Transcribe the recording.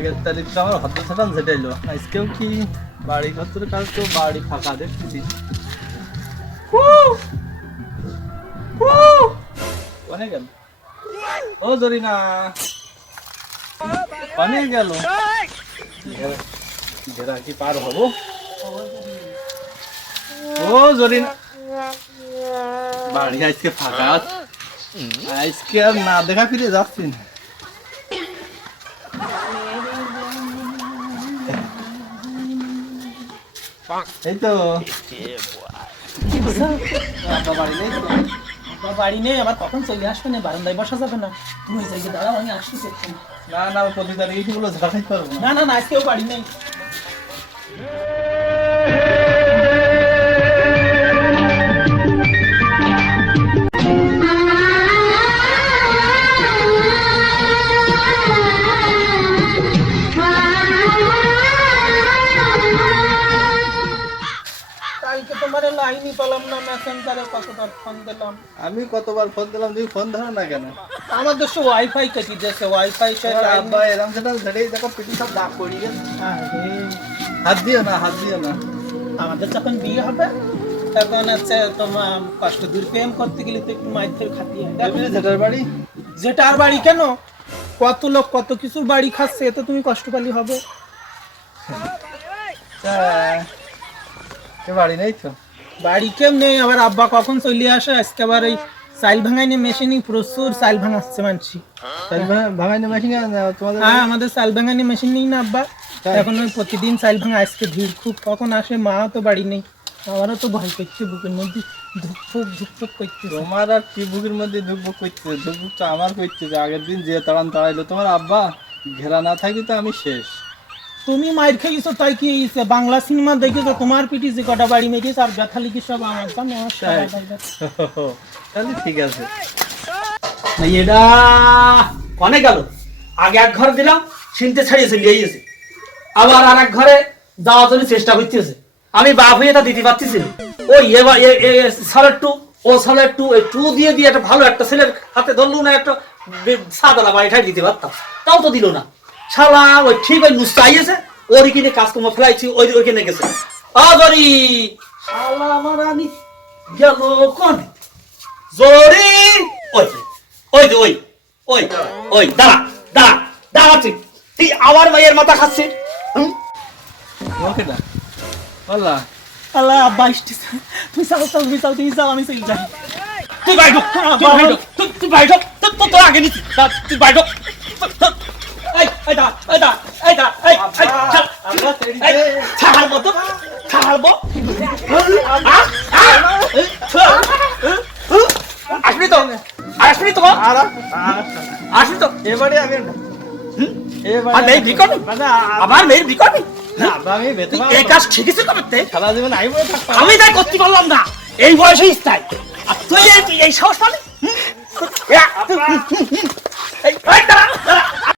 আগের তারিখটা আমার হদ্দ ছাটান যেটাইলো আজকেও কি বাড়ি ঘরের কাজ তো বাড়ি ফাঁকা দেখছি কোনে গেল ও জরিনা কোনে গেল ঘেরা কি পার হবো ও জরিনা বাড়ি আজকে ফাঁকা আজকে আর না দেখা ফিরে যাচ্ছি না এই তো বাড়ি নেই আবার কখন চলে আসবে না বারান্দায় বসা যাবে না তুমি ওই জায়গায় দাঁড়াও আমি আসতেছি না না প্রতি তারিখে গুলো ঝাড়া খাইতে পারবো না না না আজকেও বাড়ি নেই লাইনই পেলাম না মেসেঞ্জারে কতবার ফোন দিলাম আমি কতবার ফোন দিলাম তুমি ফোন ধরো না কেন আমাদের সব ওয়াইফাই কেটে যাচ্ছে ওয়াইফাই আব্বা এরকম সেটা ঝেড়েই দেখো পিটি সব দাগ পড়িয়ে হাত দিও না আমাদের যখন বিয়ে হবে তখন হচ্ছে তোমার কষ্ট দূর প্রেম করতে গেলে তো একটু মাইথের খাতিয়ে যেটার বাড়ি যেটার বাড়ি কেন কত লোক কত কিছু বাড়ি খাচ্ছে এতে তুমি কষ্ট পালি হবে বাড়ি নেই তো বাড়ি কেউ নেই আবার আব্বা কখন চলে আসে আজকে আবার এই চাইল ভাঙাইনি মেশিনই প্রচুর চাইল ভাঙাচ্ছে মানছি ভাঙাইনি মেশিন তোমাদের হ্যাঁ আমাদের চাইল ভাঙাইনি মেশিন নেই না আব্বা এখন ওই প্রতিদিন চাইল ভাঙা আজকে ভিড় খুব কখন আসে মা তো বাড়ি নেই আমারও তো ভয় করছে বুকের মধ্যে ধুকফুক করছে তোমার আর কি বুকের মধ্যে ধুকফুক করছে ধুকফুকটা আমার করছে যে আগের দিন যে তাড়াইলো তোমার আব্বা ঘেরা না থাকি তো আমি শেষ তুমি মাইর খেয়েছো তাই কি হয়েছে বাংলা সিনেমা দেখেছো তোমার পিটি যে কটা বাড়ি মেরেছে আর ব্যথা লিখি সব আমার তাহলে ঠিক আছে এটা কনে গেল আগে এক ঘর দিলাম চিনতে ছাড়িয়েছে লিয়েছে আবার আর এক ঘরে যাওয়ার জন্য চেষ্টা করতেছে আমি বাপ হয়ে তা দিতে পারতেছি ওই এবার সালের টু ও সালের টু এই টু দিয়ে দিয়ে একটা ভালো একটা ছেলের হাতে ধরলো না একটা সাদালা বাড়িটাই দিতে পারতাম তাও তো দিল না শালা ওই ঠিক ওই নুস চাইছে ওর কিনে কাজকর্ম ফেলাইছি ওইখানে গেছে জরি শালা আমার আমি গেল কোন জরি ওই ওই ওই ওই ওই দাঁড়া দাঁড়া দাঁড়া তুই আমার মায়ের মাথা খাচ্ছি ওকে না আল্লাহ আল্লাহ আব্বা আসছে তুই চাও তুই যাও আমি চলে যাই তুই বাইর তুই বাইর তো আগে নিচ্ছি তুই বাইর ছাড়বো তো ছাড়বো আসবি তো আসবি তো আসবি তো এবারে আমি মেয়ের বিকট আমার মেয়ের বিকট এই কাজ শিখেছি করতে সারা জীবন আমি তাই করতে পারলাম না এই বয়সে ইস্তাই আর তুই এই সাহস পালি